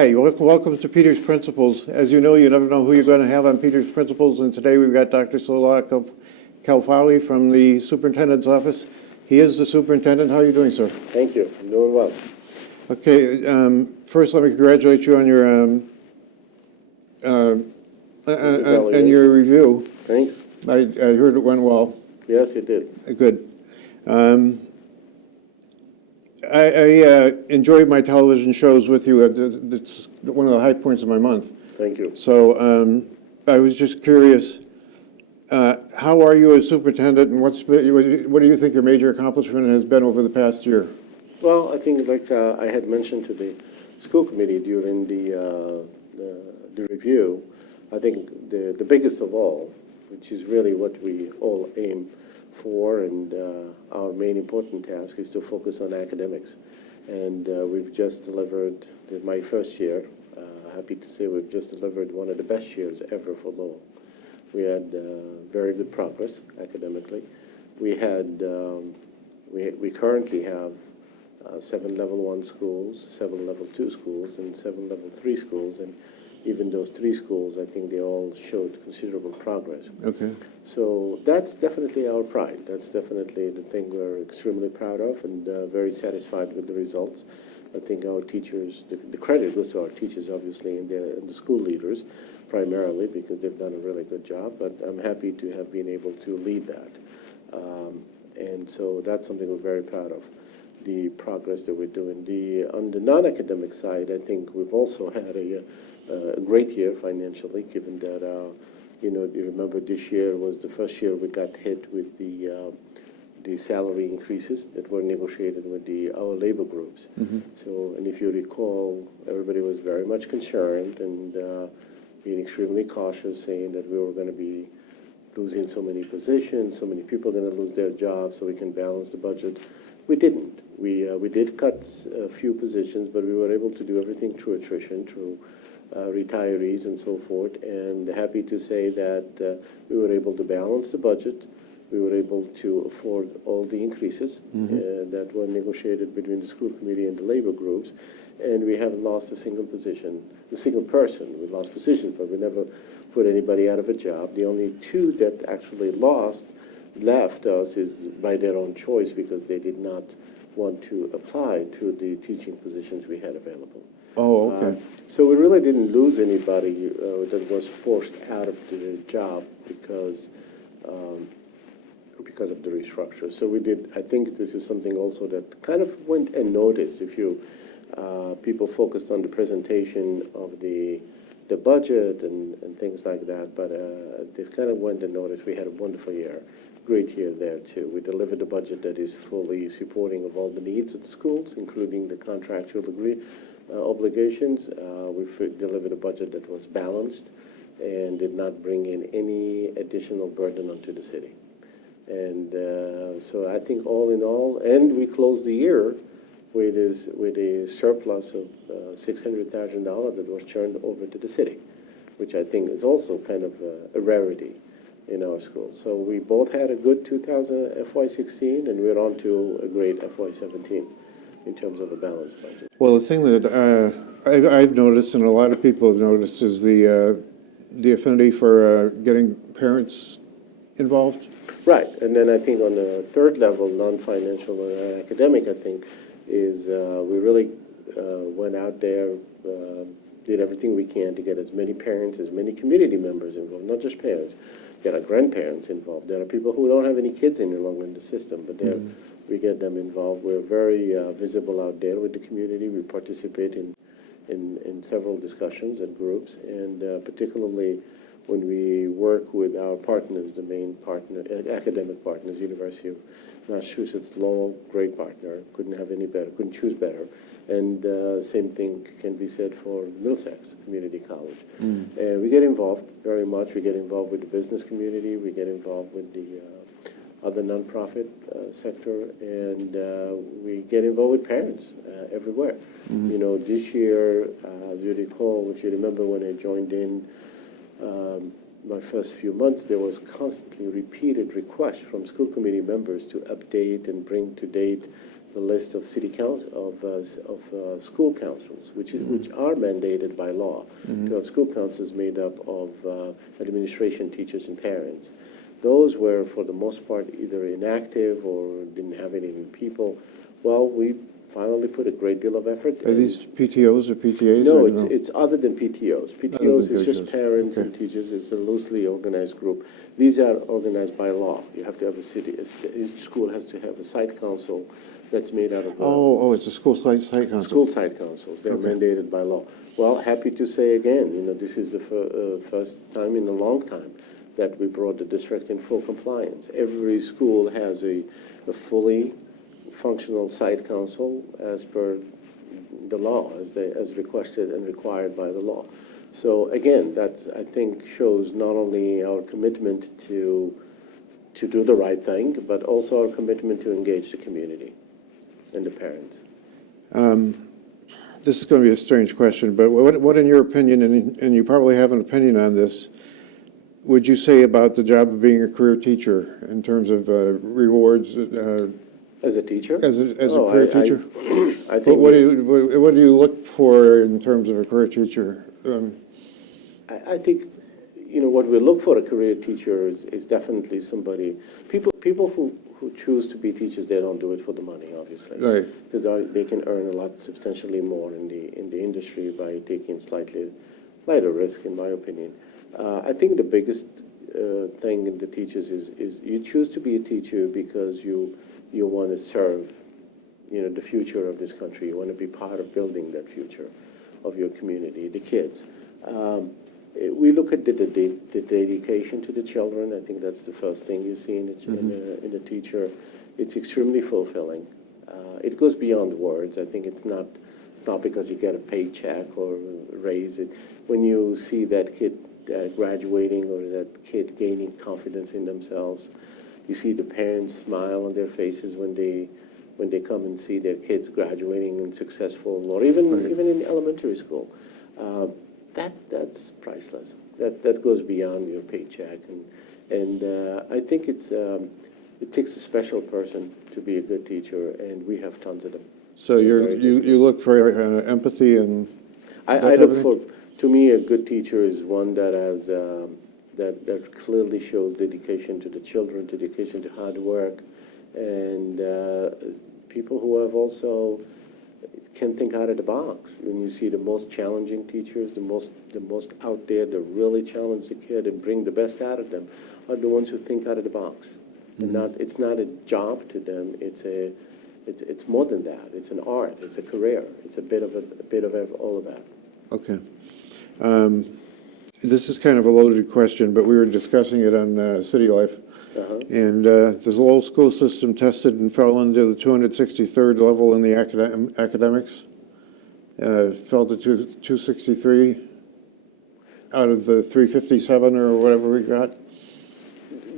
Hi, welcome to Peter's Principles. As you know, you never know who you're going to have on Peter's Principles, and today we've got Dr. Solak Kalfawi from the Superintendent's Office. He is the Superintendent. How are you doing, sir? Thank you. I'm doing well. Okay, first let me congratulate you on your review. Thanks. I heard it went well. Yes, you did. Good. I enjoyed my television shows with you. It's one of the high points of my month. Thank you. So I was just curious, how are you as superintendent, and what do you think your major accomplishment has been over the past year? Well, I think like I had mentioned to the school committee during the review, I think the biggest of all, which is really what we all aim for, and our main important task is to focus on academics. And we've just delivered my first year. Happy to say we've just delivered one of the best years ever for Lowell. We had very good progress academically. We had we currently have 7 level 1 schools, 7 level 2 schools, and 7 level 3 schools, and even those 3 schools, I think they all showed considerable progress. Okay. So that's definitely our pride. That's definitely the thing we're extremely proud of, and very satisfied with the results. I think our teachers, the credit goes to our teachers, obviously, and the school leaders, primarily, because they've done a really good job, but I'm happy to have been able to lead that. And so that's something we're very proud of, the progress that we're doing. On the non-academic side, I think we've also had a great year financially, given that, you remember this year was the first year we got hit with the salary increases that were negotiated with our labor groups. Mm-hmm. So, and if you recall, everybody was very much concerned and being extremely cautious, saying that we were going to be losing so many positions, so many people are going to lose their jobs, so we can balance the budget. We didn't. We did cut a few positions, but we were able to do everything through attrition, through retirees and so forth, and happy to say that we were able to balance the budget. We were able to afford all the increases that were negotiated between the school committee and the labor groups, and we haven't lost a single position, a single person. We lost positions, but we never put anybody out of a job. The only 2 that actually left us is by their own choice, because they did not want to apply to the teaching positions we had available. Oh, okay. So we really didn't lose anybody that was forced out of the job because of the restructure. So we did. I think this is something also that kind of went unnoticed. If you people focused on the presentation of the budget and things like that, but this kind of went unnoticed. We had a wonderful year. Great year there too. We delivered a budget that is fully supporting of all the needs of the schools, including the contractual obligations. We delivered a budget that was balanced and did not bring in any additional burden onto the city. And so I think all in all, and we closed the year with a surplus of $600,000 that was turned over to the city, which I think is also kind of a rarity in our school. So we both had a good FY16, and we're on to a great FY17 in terms of a balanced budget. Well, the thing that I've noticed, and a lot of people have noticed, is the affinity for getting parents involved. Right, and then I think on the 3rd level, non-financial and academic, I think, is we really went out there, did everything we can to get as many parents, as many community members involved, not just parents, get our grandparents involved. There are people who don't have any kids any longer in the system, but we get them involved. We're very visible out there with the community. We participate in several discussions and groups, and particularly when we work with our partners, the main partner, academic partners, University of Massachusetts, Lowell, great partner, couldn't have any better, couldn't choose better. And same thing can be said for Middlesex Community College. And we get involved very much. We get involved with the business community. We get involved with the other nonprofit sector, and we get involved with parents everywhere. You know, this year, as you recall, if you remember when I joined in, my first few months, there was constantly repeated requests from school committee members to update and bring to date the list of city council, of school councils, which are mandated by law. To have school councils made up of administration, teachers, and parents. Those were, for the most part, either inactive or didn't have any people. Well, we finally put a great deal of effort. Are these PTOs or PTAs? No, or it's other than PTOs. PTOs is just PTOs. parents and Okay. teachers. It's a loosely organized group. These are organized by law. You have to have each school has to have a site council that's made out of It's a school site council. school site councils. They're Okay. mandated by law. Well, happy to say again, this is the first time in a long time that we brought the district in full compliance. Every school has a fully functional site council as per the law, as requested and required by the law. So again, that's, I think, shows not only our commitment to do the right thing, but also our commitment to engage the community and the parents. This is going to be a strange question, but what in your opinion, and you probably have an opinion on this, would you say about the job of being a career teacher in terms of rewards As a teacher? as a career teacher? I think What do you look for in terms of a career teacher? I think, what we look for a career teacher is definitely somebody, people who choose to be teachers, they don't do it for the money, obviously. Right. Because they can earn a lot, substantially more in the industry by taking slightly lighter risk, in my opinion. I think the biggest thing in the teachers is you choose to be a teacher because you want to serve, the future of this country. You want to be part of building that future of your community, the kids. We look at the dedication to the children. I think that's the first thing you see in a teacher. It's extremely fulfilling. It goes beyond words. I think it's not because you get a paycheck or a raise. When you see that kid graduating or that kid gaining confidence in themselves, you see the parents smile on their faces when they come and see their kids graduating and successful, or even in elementary school. That's priceless. That goes beyond your paycheck, and I think it takes a special person to be a good teacher, and we have tons of them. So you look for empathy and I look for. To me, a good teacher is one that has that clearly shows dedication to the children, dedication to hard work, and people who have also can think out of the box. When you see the most challenging teachers, the most out there, that really challenge the kid and bring the best out of them, are the ones who think out of the box. And it's not a job to them. It's more than that. It's an art. It's a career. It's a bit of all of that. Okay. This is kind of a loaded question, but we were discussing it on City Life. And the Lowell school system tested and fell into the 263rd level in the academics. Fell to 263 out of the 357 or whatever we got.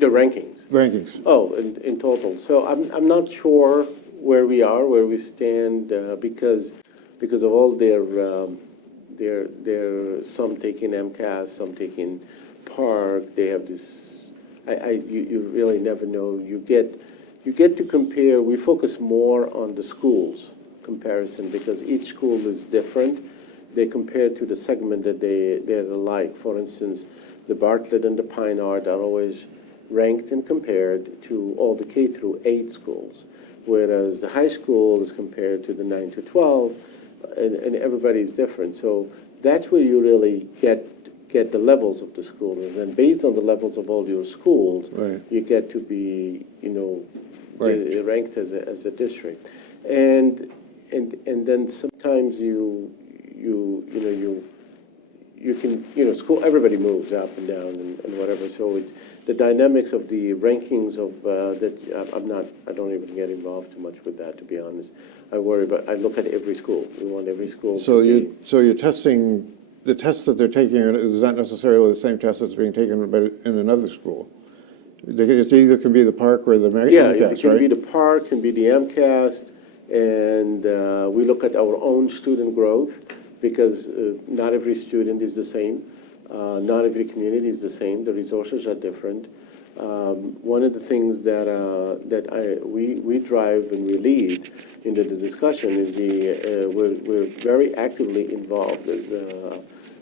The rankings. Oh, in total. So I'm not sure where we stand, because of all their some taking MCAS, some taking PARC. They have this. You really never know. You get to compare. We focus more on the schools comparison because each school is different. They compare to the segment that they're alike. For instance, the Bartlett and the Pine Art are always ranked and compared to all the K through 8 schools, whereas the high school is compared to the 9 to 12, and everybody's different. So that's where you really get the levels of the school, and then based on the levels of all your schools, you get to be, ranked as a district, and then sometimes you can, school, everybody moves up and down and whatever. So it's the dynamics of the rankings of that. I don't even get involved too much with that, to be honest. I look at every school. We want every school. So you're testing. The test that they're taking is not necessarily the same test that's being taken in another school. It either can be the PARC or the MCAS, it can be the PARC, can be the MCAS, and we look at our own student growth because not every student is the same. Not every community is the same. The resources are different. One of the things that we drive and we lead into the discussion is we're very actively involved as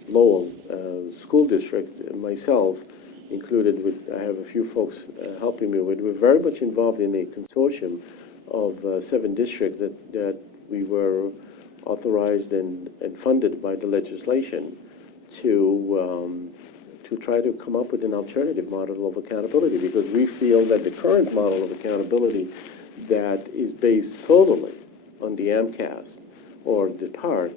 Lowell School District, and myself included. I have a few folks helping me with. We're very much involved in a consortium of 7 districts that we were authorized and funded by the legislation to try to come up with an alternative model of accountability, because we feel that the current model of accountability that is based solely on the AMCAS or the TART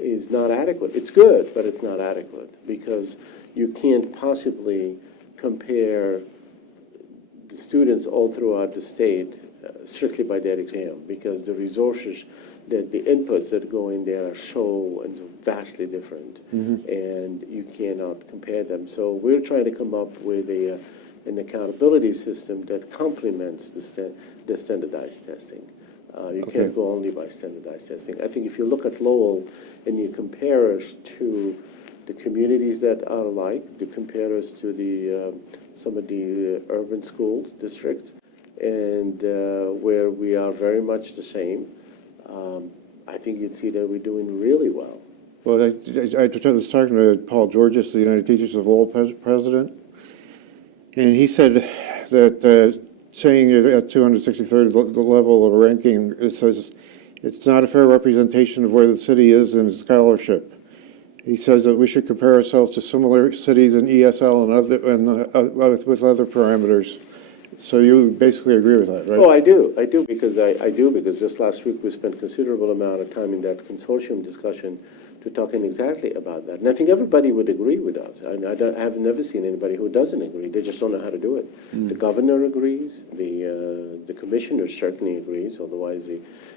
is not adequate. It's good, but it's not adequate, because you can't possibly compare the students all throughout the state strictly by their exam, because the resources, the inputs that go in there are so vastly different, and you cannot compare them. So we're trying to come up with an accountability system that complements the standardized testing. You can't go only by standardized testing. I think if you look at Lowell and you compare us to the communities that are alike, you compare us to some of the urban schools districts, and where we are very much the same, I think you'd see that we're doing really well. Well, I was talking to Paul Georges, the United Teachers of Lowell president, and he said that saying at 263rd the level of ranking, it says it's not a fair representation of where the city is in scholarship. He says that we should compare ourselves to similar cities in ESL and with other parameters. So you basically agree with that, right? Oh, I do because just last week we spent considerable amount of time in that consortium discussion to talking exactly about that. And I think everybody would agree with us. I have never seen anybody who doesn't agree. They just don't know how to do it. The governor agrees. The commissioner certainly agrees. Otherwise,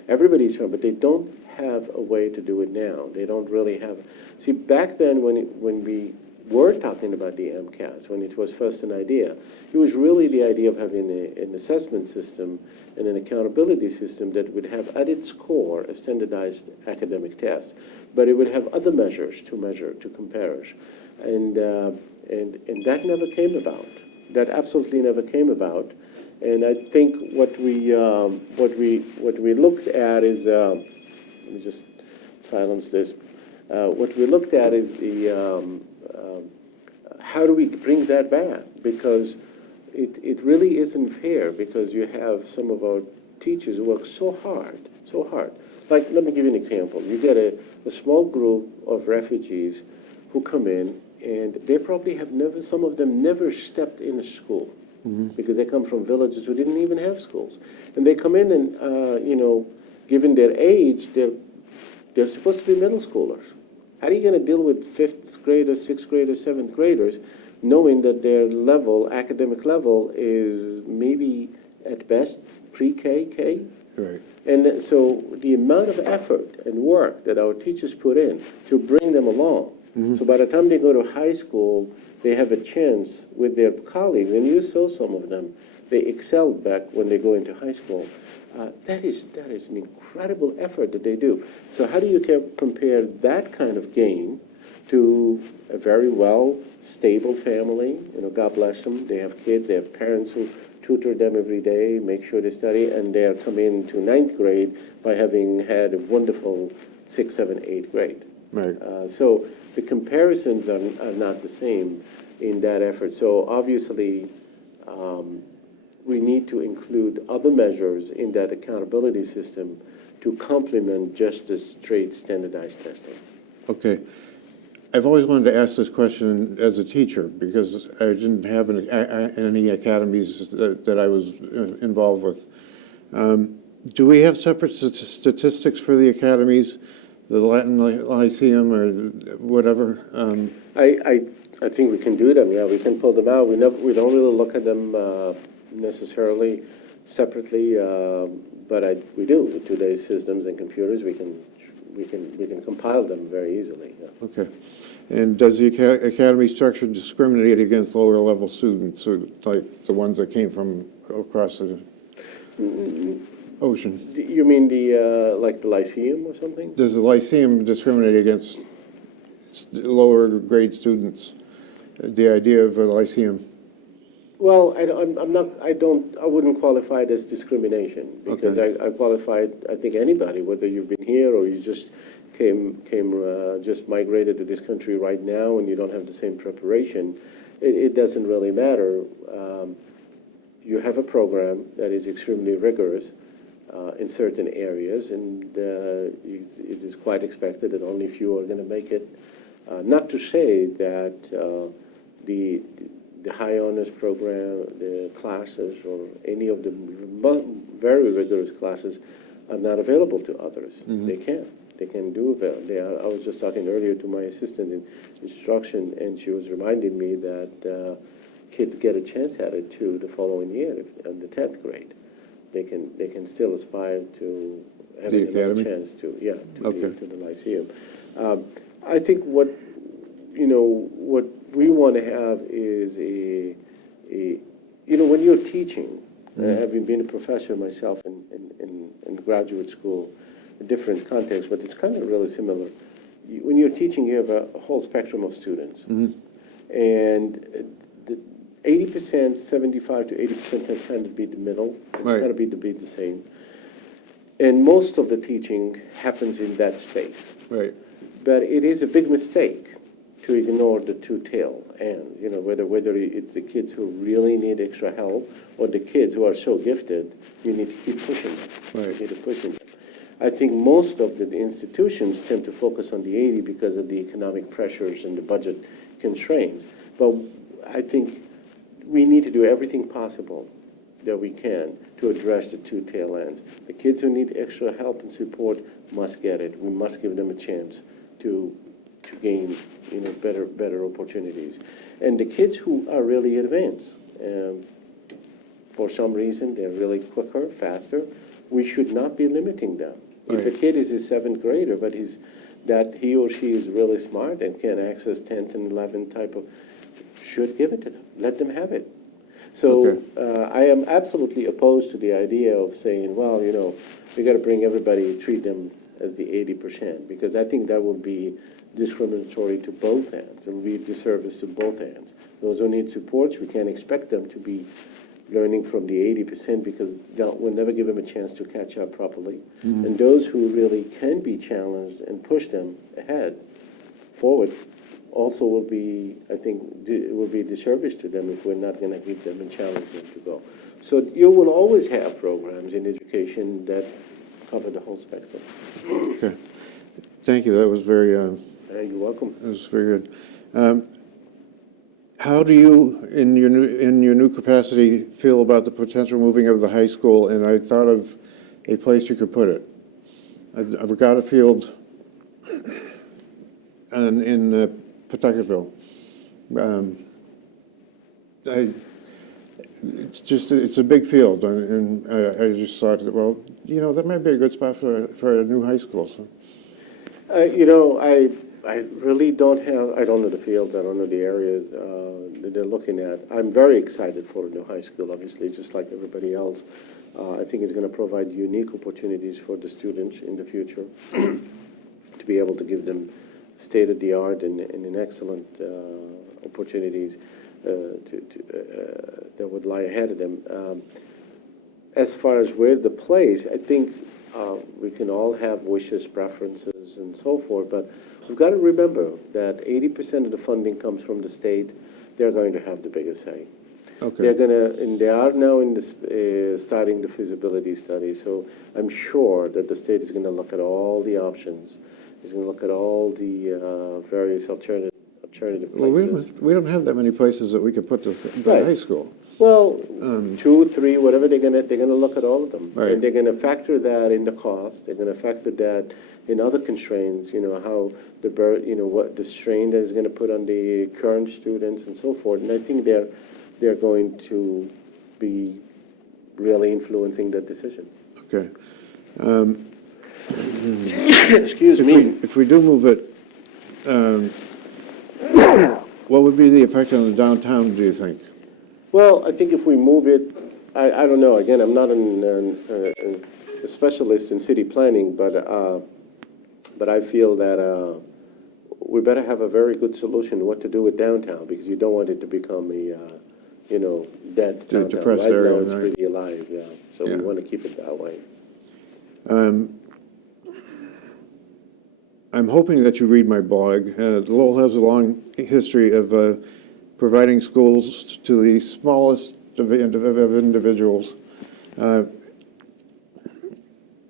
everybody's here, but they don't have a way to do it now. They don't really have. See, back then when we were talking about the MCAS, when it was first an idea, it was really the idea of having an assessment system and an accountability system that would have at its core a standardized academic test, but it would have other measures to measure, to compare. And that never came about. That absolutely never came about. And I think what we looked at is, let me just silence this. What we looked at is how do we bring that back? Because it really isn't fair, because you have some of our teachers who work so hard. Like, let me give you an example. You get a small group of refugees who come in, and they probably have some of them never stepped in a school, because they come from villages who didn't even have schools. And they come in and, given their age, they're supposed to be middle schoolers. How are you going to deal with 5th graders, 6th graders, 7th graders, knowing that their academic level is maybe at best pre-K, K? Right. And so the amount of effort and work that our teachers put in to bring them along, so by the time they go to high school, they have a chance with their colleagues, and you saw some of them, they excelled back when they go into high school. That is an incredible effort that they do. So how do you compare that kind of gain to a very stable family? God bless them. They have kids. They have parents who tutor them every day, make sure they study, and they are coming to 9th grade by having had a wonderful 6th, 7th, 8th grade. Right. So the comparisons are not the same in that effort. So obviously, we need to include other measures in that accountability system to complement just the straight standardized testing. Okay. I've always wanted to ask this question as a teacher, because I didn't have any academies that I was involved with. Do we have separate statistics for the academies, the Latin Lyceum or whatever? I think we can do them. Yeah, we can pull them out. We don't really look at them necessarily separately, but we do. With today's systems and computers, we can compile them very easily. Yeah. Okay. And does the academy structure discriminate against lower level students, or like the ones that came from across the ocean? You mean like the Lyceum or something? Does the Lyceum discriminate against lower grade students? The idea of a Lyceum? Well, I wouldn't qualify it as discrimination, because Okay. I qualified, I think anybody, whether you've been here or you just just migrated to this country right now and you don't have the same preparation, it doesn't really matter. You have a program that is extremely rigorous in certain areas, and it is quite expected that only few are going to make it. Not to say that the high honors program, the classes, or any of the very rigorous classes are not available to others. They can. They can do it. I was just talking earlier to my assistant in instruction, and she was reminding me that kids get a chance at it too the following year, in the 10th grade. They can still aspire to having The another academy? chance to Okay. to the Lyceum. I think what we want to have is when you're teaching, having been a professor myself in graduate school, a different context, but it's kind of really similar. When you're teaching, you have a whole spectrum of students. And 80%, 75 to 80% can kind of be the middle. It's Right. got to be the same. And most of the teaching happens in that space. Right. But it is a big mistake to ignore the two-tail end, whether it's the kids who really need extra help or the kids who are so gifted, you need to keep pushing them. Right. You need to push them. I think most of the institutions tend to focus on the 80 because of the economic pressures and the budget constraints. But I think we need to do everything possible that we can to address the two tail ends. The kids who need extra help and support must get it. We must give them a chance to gain better opportunities. And the kids who are really advanced, for some reason they're really quicker, faster, we should not be limiting them. If a Right. kid is a 7th grader, but he or she is really smart and can access 10th and 11th type of, should give it to them. Let them have it. So Okay. I am absolutely opposed to the idea of saying, well, we got to bring everybody, treat them as the 80%, because I think that would be discriminatory to both ends. It would be a disservice to both ends. Those who need supports, we can't expect them to be learning from the 80% because we'll never give them a chance to catch up properly. And those who really can be challenged and push them ahead, forward, also will be, I think, it will be a disservice to them if we're not going to give them and challenge them to go. So you will always have programs in education that cover the whole spectrum. Okay. Thank you. That was very, You're welcome. that was very good. How do you, in your new capacity, feel about the potential moving of the high school? And I thought of a place you could put it. I've got a field in Pawtuckettville. It's a big field, and I just thought, well, that might be a good spot for a new high school. So. I really don't know the fields, I don't know the areas that they're looking at. I'm very excited for the new high school, obviously, just like everybody else. I think it's going to provide unique opportunities for the students in the future to be able to give them state-of-the-art and an excellent opportunities that would lie ahead of them. As far as where the place, I think we can all have wishes, preferences, and so forth, but we've got to remember that 80% of the funding comes from the state. They're going to have the biggest say. Okay. They are now starting the feasibility study, so I'm sure that the state is going to look at all the options. It's going to look at all the various alternative Well, places. we don't have that many places that we could put the Right. high school. Well, 2, 3, whatever, they're gonna look at all of them. Right. And they're gonna factor that in the cost, they're gonna factor that in other constraints, how what the strain that is gonna put on the current students and so forth. And I think they're going to be really influencing that decision. Okay. Excuse me. If we do move it, what would be the effect on the downtown, do you think? Well, I think if we move it, I don't know, again, I'm not a specialist in city planning, but I feel that we better have a very good solution to what to do with downtown, because you don't want it to become dead downtown. depressed Right area, now, it's right. pretty alive, yeah. So we Yeah. want to keep it that way. I'm hoping that you read my blog. Lowell has a long history of providing schools to the smallest of individuals.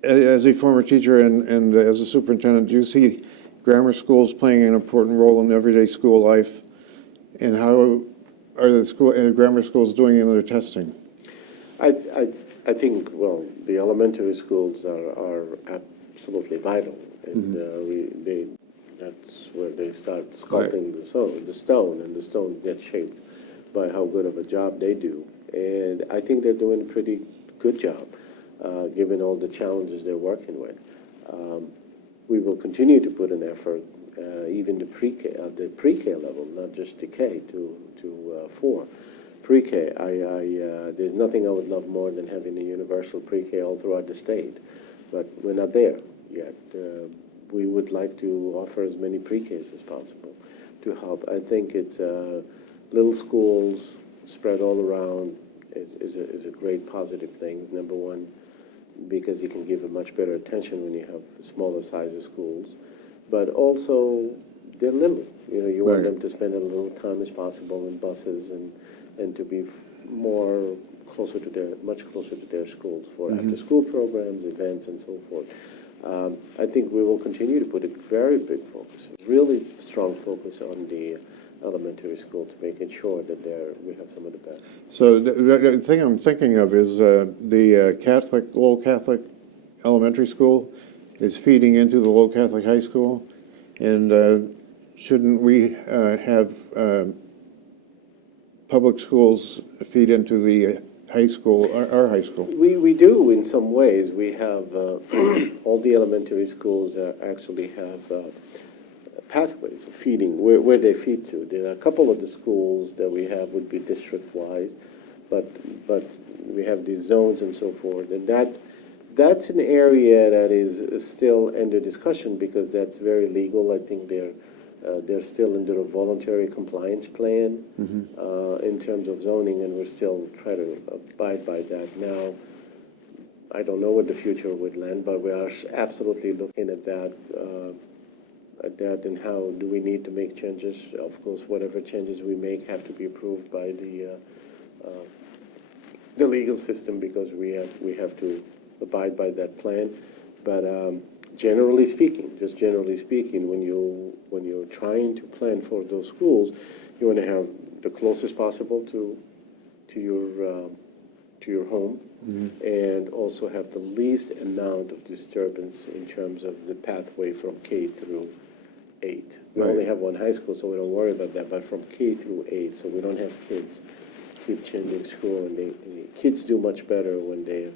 As a former teacher and as a superintendent, do you see grammar schools playing an important role in everyday school life? And how are the grammar schools doing in their testing? I think, well, the elementary schools are absolutely vital, and that's where they start sculpting the stone, and the stone gets shaped by how good of a job they do. And I think they're doing a pretty good job, given all the challenges they're working with. We will continue to put an effort, even the pre-K level, not just the K to 4. Pre-K, there's nothing I would love more than having a universal pre-K all throughout the state, but we're not there yet. We would like to offer as many pre-Ks as possible to help. I think it's little schools spread all around is a great positive thing. Number one, because you can give a much better attention when you have smaller sizes schools, but also they're little. You want them to spend as little time as possible in buses and to be much closer to their schools for after-school programs, events, and so forth. I think we will continue to put a very big focus, really strong focus on the elementary school to making sure that we have some of the best. So the thing I'm thinking of is the Lowell Catholic Elementary School is feeding into the Lowell Catholic High School, and shouldn't we have public schools feed into the high school, our high school? We do in some ways. We have all the elementary schools actually have pathways of feeding, where they feed to. There are a couple of the schools that we have would be district-wise, but we have these zones and so forth, and that's an area that is still under discussion because that's very legal. I think they're still under a voluntary compliance plan in terms of zoning, and we're still trying to abide by that. Now, I don't know what the future would lend, but we are absolutely looking at that and how do we need to make changes. Of course, whatever changes we make have to be approved by the legal system because we have to abide by that plan. But generally speaking, when you're trying to plan for those schools, you want to have the closest possible to your home, and also have the least amount of disturbance in terms of the pathway from K through 8. We only have one high school, so we don't worry about that. But from K through 8, so we don't have kids keep changing school, and the kids do much better when they're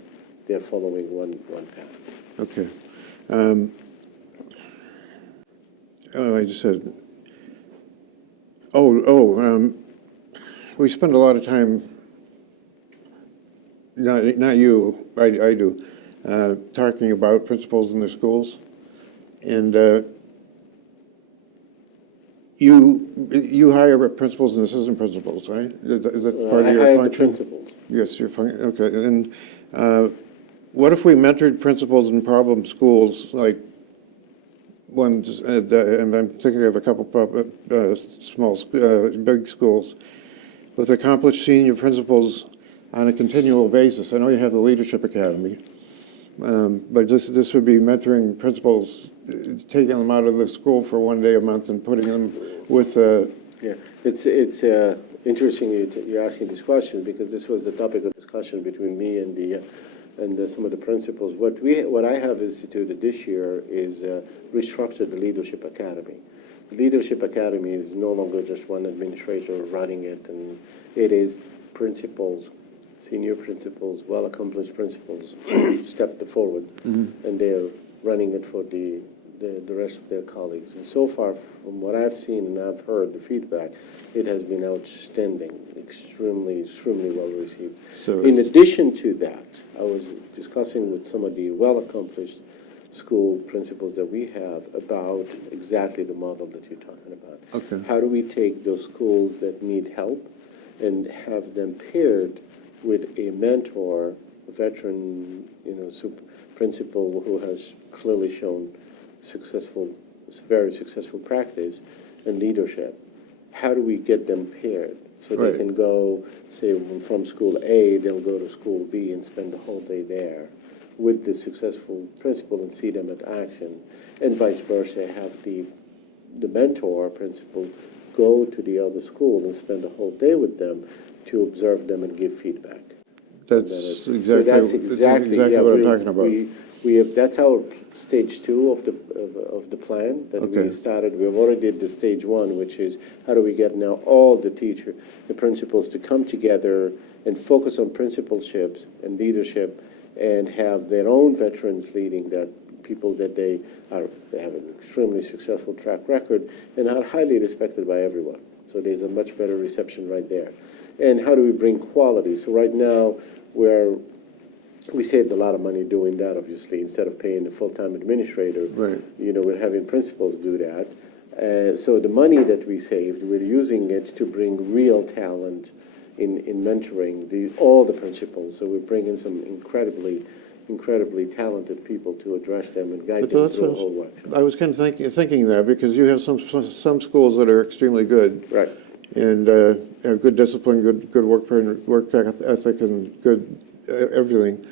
following one path. Okay. I just said. We spend a lot of time. Not you. I do. Talking about principals in the schools, and you hire principals and assistant principals, right? Is that part of your I hire function? the principals. Yes, your function. Okay. And what if we mentored principals in problem schools, like ones, and I'm thinking of a couple big schools, with accomplished senior principals on a continual basis? I know you have the Leadership Academy, but this would be mentoring principals, taking them out of the school for one day a month and putting them with. Yeah, it's interesting you're asking this question because this was the topic of discussion between me and some of the principals. What I have instituted this year is restructure the Leadership Academy. The Leadership Academy is no longer just one administrator running it, and it is principals, senior principals, well-accomplished principals stepped forward, and they're running it for the rest of their colleagues. And so far, from what I've seen and I've heard, the feedback, it has been outstanding, extremely well received. So in addition to that, I was discussing with some of the well-accomplished school principals that we have about exactly the model that you're talking about. Okay. How do we take those schools that need help and have them paired with a mentor, a veteran, principal who has clearly shown very successful practice and leadership. How do we get them paired so Right. they can go, say, from school A, they'll go to school B and spend the whole day there with the successful principal and see them at action, and vice versa, have the mentor principal go to the other school and spend the whole day with them to observe them and give feedback. That's So exactly, that's that's exactly exactly yeah, what I'm talking about. We have, that's our stage 2 of the plan that we Okay. started. We've already did the stage 1, which is how do we get now all the principals to come together and focus on principalships and leadership and have their own veterans leading that, people that they have an extremely successful track record and are highly respected by everyone. So there's a much better reception right there. And how do we bring quality? So right now, we saved a lot of money doing that, obviously, instead of paying a full-time administrator. Right. We're having principals do that. So the money that we saved, we're using it to bring real talent in mentoring all the principals. So we're bringing some incredibly talented people to address them and guide But them that's through the what whole workshop. I was kind of thinking that, because you have some schools that are extremely good. Right. And have good discipline, good work ethic, and good everything.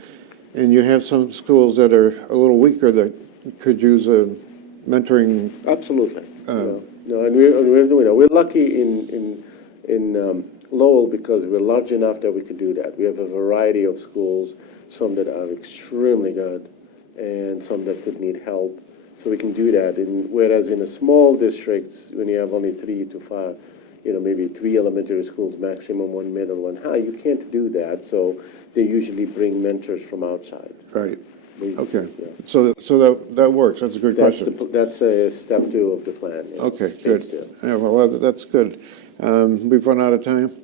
And you have some schools that are a little weaker that could use a mentoring. Absolutely. No, and we're doing that. We're lucky in Lowell because we're large enough that we could do that. We have a variety of schools, some that are extremely good and some that could need help. So we can do that. Whereas in a small districts, when you have only 3 to 5, maybe 3 elementary schools, maximum 1 middle, 1 high, you can't do that. So they usually bring mentors from outside. Right. Okay. Yeah. So that works. That's a good question. That's a step 2 of the plan. Yeah. Okay, Stage good. 2. Yeah, well, that's good. We've run out of time.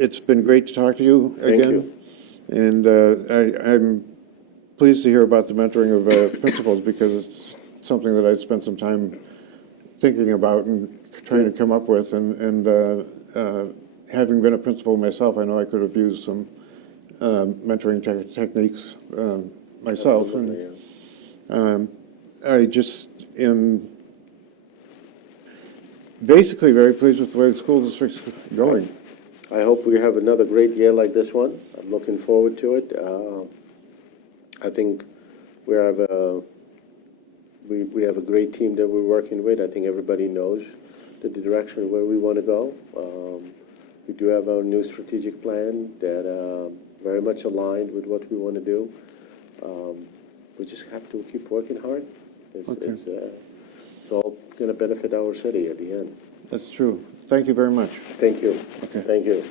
It's been great to talk to you Thank again. you. And I'm pleased to hear about the mentoring of principals, because it's something that I spent some time thinking about and trying to come up with. And having been a principal myself, I know I could have used some mentoring techniques myself. Absolutely, And I just am basically very pleased with the way the school district's going. I hope we have another great year like this one. I'm looking forward to it. I think we have a great team that we're working with. I think everybody knows the direction where we want to go. We do have our new strategic plan that very much aligned with what we want to do. We just have to keep working hard. It's all going to benefit our city at the end. That's true. Thank you very much. Thank you. Okay. Thank you.